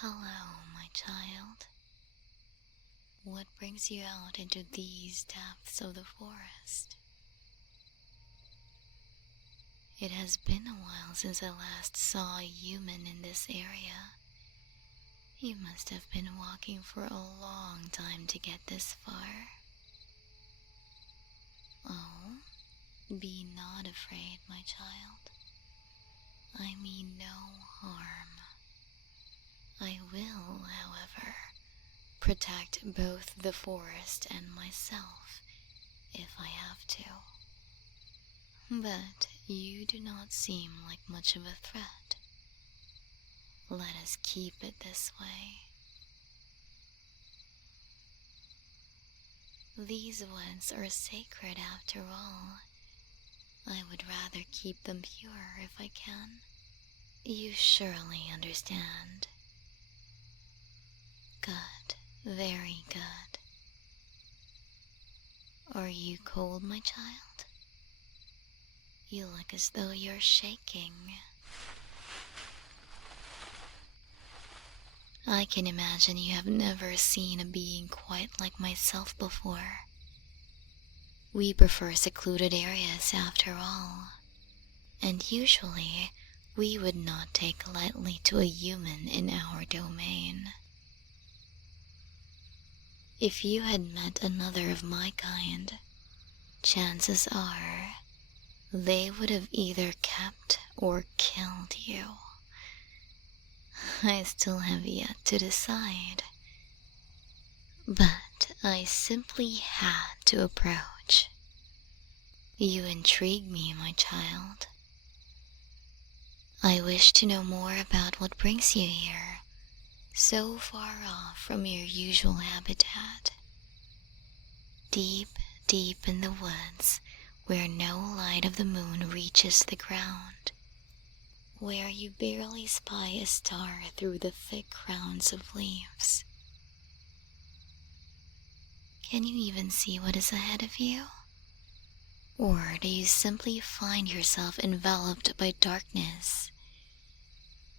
Hello, my child. What brings you out into these depths of the forest? It has been a while since I last saw a human in this area. You must have been walking for a long time to get this far. Oh, be not afraid, my child. I mean no harm. I will, however, protect both the forest and myself if I have to. But you do not seem like much of a threat. Let us keep it this way. These woods are sacred after all. I would rather keep them pure if I can. You surely understand. Good, very good. Are you cold, my child? You look as though you're shaking. I can imagine you have never seen a being quite like myself before. We prefer secluded areas after all, and usually we would not take lightly to a human in our domain. If you had met another of my kind, chances are they would have either kept or killed you. I still have yet to decide, but I simply had to approach. You intrigue me, my child. I wish to know more about what brings you here, so far off from your usual habitat. Deep, deep in the woods, where no light of the moon reaches the ground, where you barely spy a star through the thick crowns of leaves. Can you even see what is ahead of you? Or do you simply find yourself enveloped by darkness,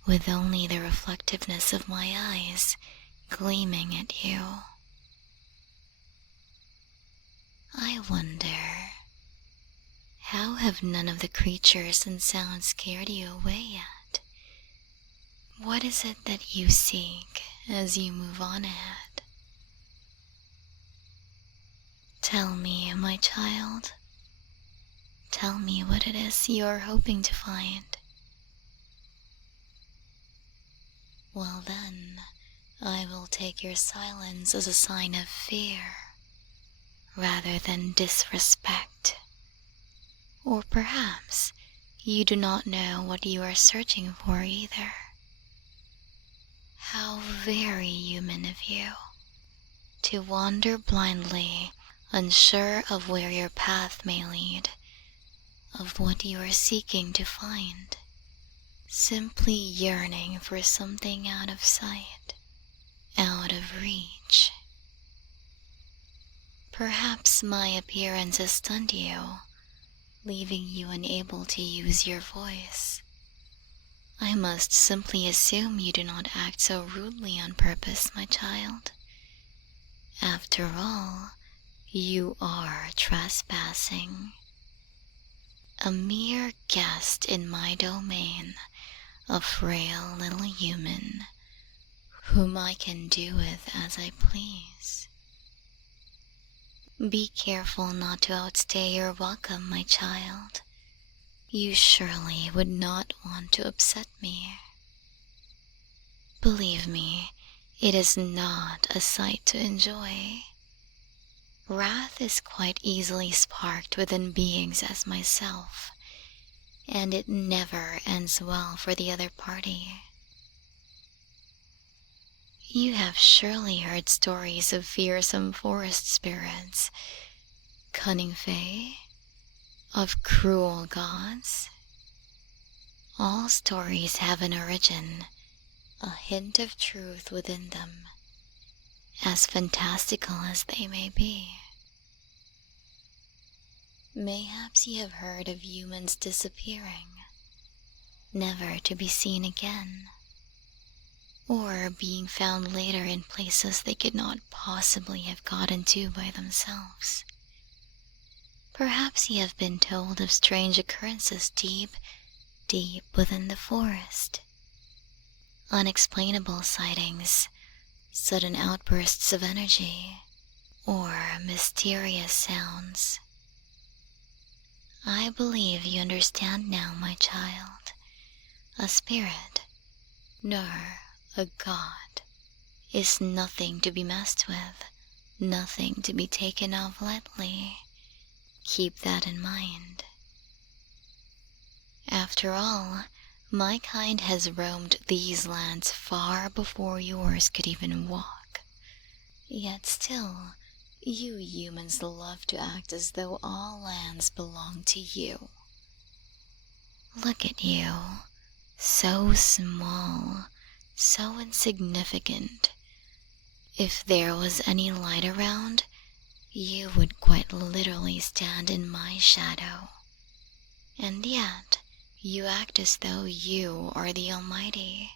with only the reflectiveness of my eyes gleaming at you? I wonder, how have none of the creatures and sounds scared you away yet? What is it that you seek as you move on ahead? Tell me, my child. Tell me what it is you are hoping to find. Well then, I will take your silence as a sign of fear, rather than disrespect. Or perhaps you do not know what you are searching for either. How very human of you, to wander blindly, unsure of where your path may lead, of what you are seeking to find, simply yearning for something out of sight, out of reach. Perhaps my appearance has stunned you, leaving you unable to use your voice. I must simply assume you do not act so rudely on purpose, my child. After all, you are trespassing. A mere guest in my domain, a frail little human, whom I can do with as I please. Be careful not to outstay your welcome, my child. You surely would not want to upset me. Believe me, it is not a sight to enjoy. Wrath is quite easily sparked within beings as myself, and it never ends well for the other party. You have surely heard stories of fearsome forest spirits, cunning fae, of cruel gods. All stories have an origin, a hint of truth within them, as fantastical as they may be. Mayhaps you have heard of humans disappearing, never to be seen again. or being found later in places they could not possibly have gotten to by themselves. Perhaps you have been told of strange occurrences deep within the forest. Unexplainable sightings, sudden outbursts of energy, or mysterious sounds. I believe you understand now, my child. A spirit, nor a god, is nothing to be messed with, nothing to be taken off lightly. Keep that in mind. After all, my kind has roamed these lands far before yours could even walk. Yet still, you humans love to act as though all lands belong to you. Look at you, so small, so insignificant. If there was any light around, you would quite literally stand in my shadow. And yet, you act as though you are the Almighty,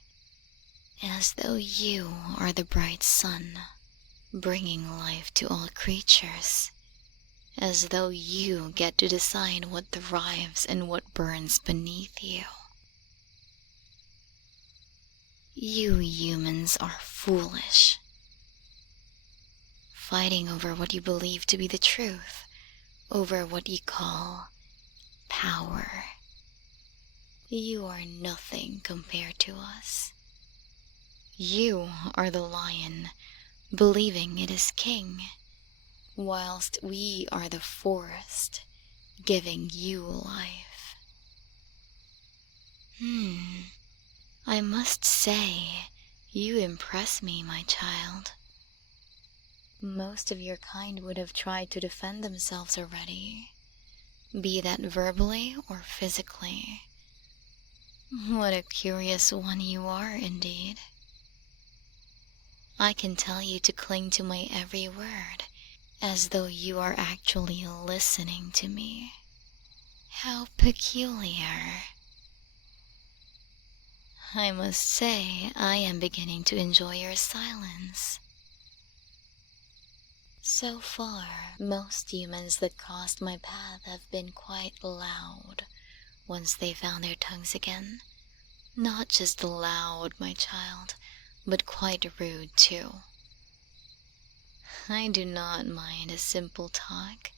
as though you are the bright sun, bringing life to all creatures, as though you get to decide what thrives and what burns beneath you. You humans are foolish, fighting over what you believe to be the truth, over what you call power. You are nothing compared to us. You are the lion, believing it is king, whilst we are the forest, giving you life. I must say, you impress me, my child. Most of your kind would have tried to defend themselves already, be that verbally or physically. What a curious one you are, indeed. I can tell you to cling to my every word, as though you are actually listening to me. How peculiar. I must say, I am beginning to enjoy your silence. So far, most humans that crossed my path have been quite loud once they found their tongues again. Not just loud, my child, but quite rude too. I do not mind a simple talk,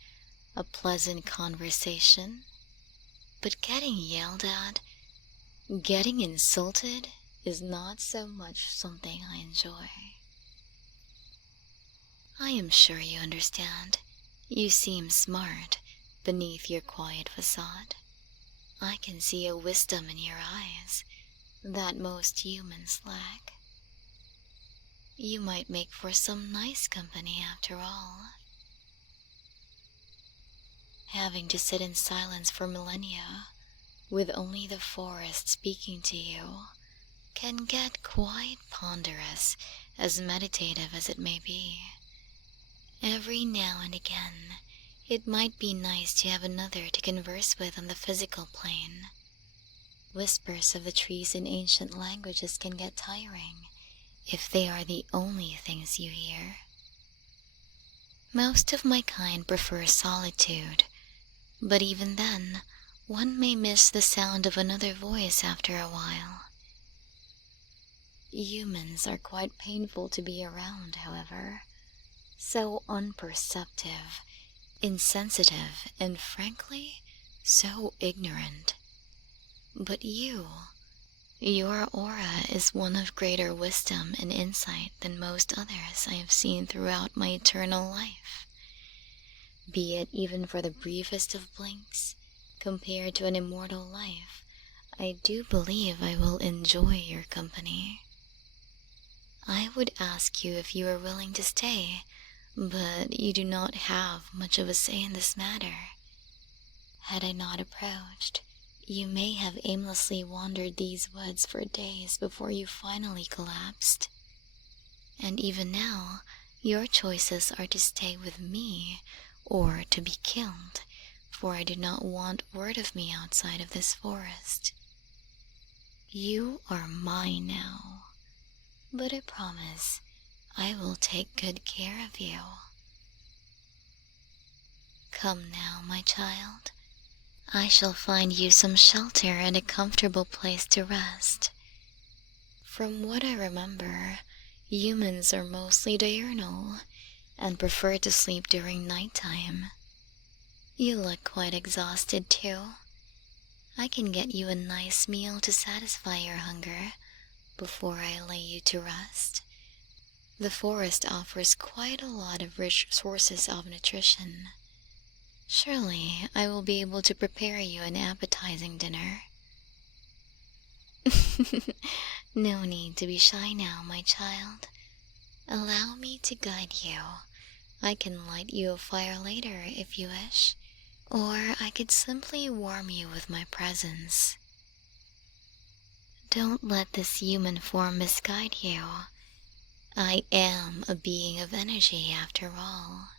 a pleasant conversation, but getting yelled at, getting insulted is not so much something I enjoy. I am sure you understand. You seem smart beneath your quiet facade. I can see a wisdom in your eyes that most humans lack. You might make for some nice company after all. Having to sit in silence for millennia, with only the forest speaking to you, can get quite ponderous, as meditative as it may be. Every now and again, it might be nice to have another to converse with on the physical plane. Whispers of the trees in ancient languages can get tiring, if they are the only things you hear. Most of my kind prefer solitude, but even then, one may miss the sound of another voice after a while. Humans are quite painful to be around, however. So unperceptive, insensitive, and frankly, so ignorant. But your aura is one of greater wisdom and insight than most others I have seen throughout my eternal life. Be it even for the briefest of blinks, compared to an immortal life, I do believe I will enjoy your company. I would ask you if you are willing to stay, but you do not have much of a say in this matter. Had I not approached, you may have aimlessly wandered these woods for days before you finally collapsed. And even now, your choices are to stay with me or to be killed, for I do not want word of me outside of this forest. You are mine now, but I promise I will take good care of you. Come now, my child. I shall find you some shelter and a comfortable place to rest. From what I remember, humans are mostly diurnal and prefer to sleep during nighttime. You look quite exhausted too. I can get you a nice meal to satisfy your hunger before I lay you to rest. The forest offers quite a lot of rich sources of nutrition. Surely I will be able to prepare you an appetizing dinner. No need to be shy now, my child. Allow me to guide you. I can light you a fire later if you wish, or I could simply warm you with my presence. Don't let this human form misguide you. I am a being of energy after all.